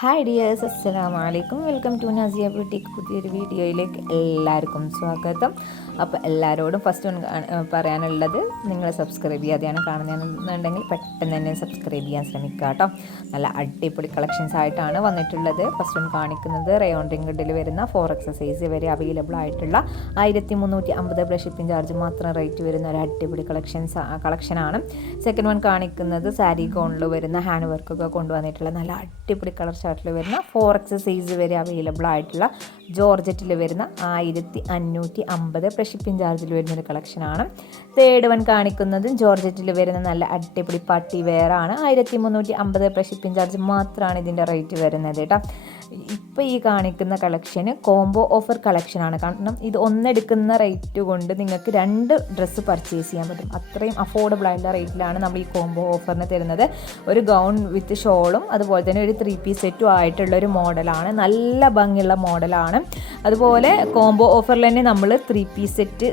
Hi dears അസ്സലാമു അലൈക്കും welcome to നസിയ ബ്യൂട്ടിക്ക് പുതിയൊരു വീഡിയോയിലേക്ക് എല്ലാവർക്കും സ്വാഗതം. അപ്പോൾ എല്ലാവരോടും ഫസ്റ്റ് പറയാനുള്ളത് നിങ്ങൾ സബ്സ്ക്രൈബ് ചെയ്യാതെയാണ് കാണുന്നതെന്നുണ്ടെങ്കിൽ പെട്ടെന്ന് തന്നെ സബ്സ്ക്രൈബ് ചെയ്യാൻ ശ്രമിക്കുക കേട്ടോ. നല്ല അടിപൊളി കളക്ഷൻസ് ആയിട്ടാണ് വന്നിട്ടുള്ളത്. ഫസ്റ്റ് ഒന്ന് കാണിക്കുന്നത് റയോൺ റിംഗഡിൽ വരുന്ന ഫോർ എക്സസൈസ് വരെ അവൈലബിൾ ആയിട്ടുള്ള ആയിരത്തി മുന്നൂറ്റി അമ്പത് പ്ലസ് ഷിപ്പിംഗ് ചാർജ് മാത്രം റേറ്റ് വരുന്ന ഒരു അടിപൊളി കളക്ഷൻസ് കളക്ഷനാണ് സെക്കൻഡ് വൺ കാണിക്കുന്നത് സാരി ഗോണിൽ വരുന്ന ഹാൻഡ് വർക്കൊക്കെ കൊണ്ടുവന്നിട്ടുള്ള നല്ല അടിപൊളി കളർ ചാർട്ടിൽ വരുന്ന ഫോർ എക്സ് സൈസ് വരെ അവൈലബിൾ ആയിട്ടുള്ള ജോർജറ്റിൽ വരുന്ന ആയിരത്തി അഞ്ഞൂറ്റി അമ്പത് പ്ലസ് ചാർജിൽ വരുന്നൊരു കളക്ഷനാണ് തേർഡ് വൺ കാണിക്കുന്നത് ജോർജറ്റിൽ വരുന്ന നല്ല അടിപൊളി പട്ടി വെയർ ആണ്. ആയിരത്തി മുന്നൂറ്റി അമ്പത് പ്ലസ് ചാർജ് മാത്രമാണ് ഇതിന്റെ റേറ്റ് വരുന്നത് കേട്ടോ. ഇപ്പോൾ ഈ കാണിക്കുന്ന കളക്ഷന് കോംബോ ഓഫർ കളക്ഷനാണ് കാരണം ഇത് ഒന്നെടുക്കുന്ന റേറ്റ് കൊണ്ട് നിങ്ങൾക്ക് രണ്ട് ഡ്രസ്സ് പർച്ചേസ് ചെയ്യാൻ പറ്റും. അത്രയും അഫോർഡബിൾ ആയിട്ടുള്ള റേറ്റിലാണ് നമ്മൾ ഈ കോംബോ ഓഫറിന് തരുന്നത്. ഒരു ഗൗൺ വിത്ത് ഷോളും അതുപോലെ തന്നെ ഒരു ത്രീ പീസ് സെറ്റും ആയിട്ടുള്ള ഒരു മോഡലാണ് നല്ല ഭംഗിയുള്ള മോഡലാണ് അതുപോലെ കോംബോ ഓഫറിൽ തന്നെ നമ്മൾ ത്രീ പീസ് സെറ്റ്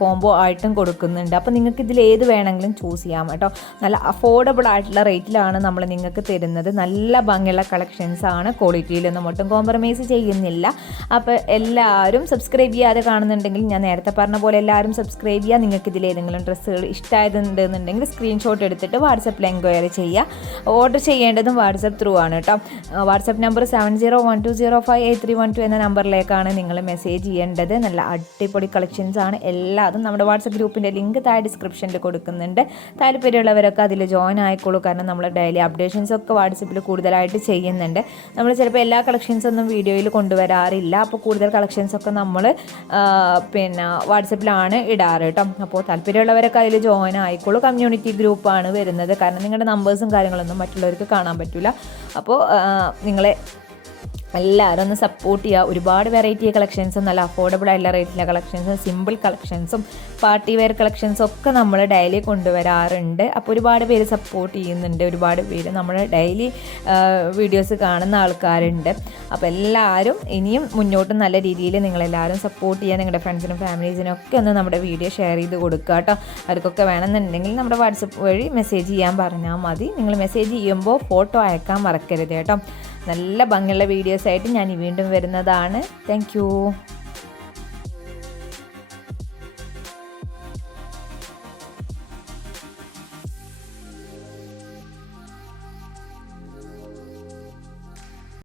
കോംബോ ആയിട്ടും കൊടുക്കുന്നുണ്ട്. അപ്പോൾ നിങ്ങൾക്ക് ഇതിൽ ഏത് വേണമെങ്കിലും ചൂസ് ചെയ്യാം കേട്ടോ. നല്ല അഫോർഡബിൾ ആയിട്ടുള്ള റേറ്റിലാണ് നമ്മൾ നിങ്ങൾക്ക് തരുന്നത്. നല്ല ഭംഗിയുള്ള കളക്ഷൻസ് ആണ്. ക്വാളിറ്റിയിലൊന്നും ഒട്ടും കോംപ്രമൈസ് ചെയ്യുന്നില്ല. അപ്പോൾ എല്ലാവരും സബ്സ്ക്രൈബ് ചെയ്യാതെ കാണുന്നുണ്ടെങ്കിൽ ഞാൻ നേരത്തെ പറഞ്ഞ പോലെ എല്ലാവരും സബ്സ്ക്രൈബ് ചെയ്യുക നിങ്ങൾക്ക് ഇതിൽ ഏതെങ്കിലും ഡ്രസ്സുകൾ ഇഷ്ടമായതുണ്ടെന്നുണ്ടെങ്കിൽ സ്ക്രീൻഷോട്ട് എടുത്തിട്ട് വാട്സപ്പിൽ എൻക്വയറി ചെയ്യുക ഓർഡർ ചെയ്യേണ്ടതും വാട്സപ്പ് ത്രൂ ആണ് കേട്ടോ. WhatsApp number seven zero one two zero five eight three one two എന്ന നമ്പറിലേക്കാണ് നിങ്ങൾ മെസ്സേജ് ചെയ്യേണ്ടത്. നല്ല അടിപൊളി കളക്ഷൻസ് ആണ്. എല്ലാതും നമ്മുടെ വാട്സപ്പ് ഗ്രൂപ്പിന്റെ ലിങ്ക് താഴെ ഡിസ്ക്രിപ്ഷനിൽ കൊടുക്കുന്നുണ്ട്. താല്പര്യമുള്ളവരൊക്കെ അതിൽ ജോയിൻ ആയിക്കോളൂ. കാരണം നമ്മൾ ഡെയിലി അപ്ഡേഷൻസ് ഒക്കെ വാട്സപ്പിൽ കൂടുതലായിട്ട് ചെയ്യുന്നുണ്ട്. നമ്മൾ ചിലപ്പോൾ എല്ലാ കളക്ഷൻസൊന്നും വീഡിയോയിൽ കൊണ്ടുവരാറില്ല. അപ്പോൾ കൂടുതൽ കളക്ഷൻസൊക്കെ നമ്മൾ പിന്നെ വാട്സപ്പിലാണ് ഇടാറ് കേട്ടോ. അപ്പോൾ താല്പര്യമുള്ളവരൊക്കെ അതിൽ ജോയിൻ ആയിക്കോളൂ. കമ്മ്യൂണിറ്റി ഗ്രൂപ്പാണ് വരുന്നത്. കാരണം നിങ്ങളുടെ നമ്പേഴ്സും കാര്യങ്ങളൊന്നും മറ്റുള്ളവർക്ക് കാണാൻ പറ്റില്ല അപ്പോൾ നിങ്ങളെ എല്ലാവരും ഒന്ന് സപ്പോർട്ട് ചെയ്യുക ഒരുപാട് വെറൈറ്റി കളക്ഷൻസും നല്ല അഫോർഡബിൾ ആയിട്ടുള്ള റേറ്റിലെ കളക്ഷൻസും സിമ്പിൾ കളക്ഷൻസും പാർട്ടി വെയർ കളക്ഷൻസും ഒക്കെ നമ്മൾ ഡെയിലി കൊണ്ടുവരാറുണ്ട്. അപ്പോൾ ഒരുപാട് പേര് സപ്പോർട്ട് ചെയ്യുന്നുണ്ട്. ഒരുപാട് പേര് നമ്മൾ ഡെയിലി വീഡിയോസ് കാണുന്ന ആൾക്കാരുണ്ട്. അപ്പോൾ എല്ലാവരും ഇനിയും മുന്നോട്ട് നല്ല രീതിയിൽ നിങ്ങളെല്ലാവരും സപ്പോർട്ട് ചെയ്യുക നിങ്ങളുടെ ഫ്രണ്ട്സിനും ഫാമിലീസിനും ഒക്കെ ഒന്ന് നമ്മുടെ വീഡിയോ ഷെയർ ചെയ്ത് കൊടുക്കുക കേട്ടോ. അവർക്കൊക്കെ വേണമെന്നുണ്ടെങ്കിൽ നമ്മുടെ വാട്സപ്പ് വഴി മെസ്സേജ് ചെയ്യാൻ പറഞ്ഞാൽ മതി. നിങ്ങൾ മെസ്സേജ് ചെയ്യുമ്പോൾ ഫോട്ടോ അയക്കാൻ മറക്കരുത് കേട്ടോ. നല്ല ഭംഗിയുള്ള വീഡിയോസായിട്ട് ഞാൻ വീണ്ടും വരുന്നതാണ്. താങ്ക്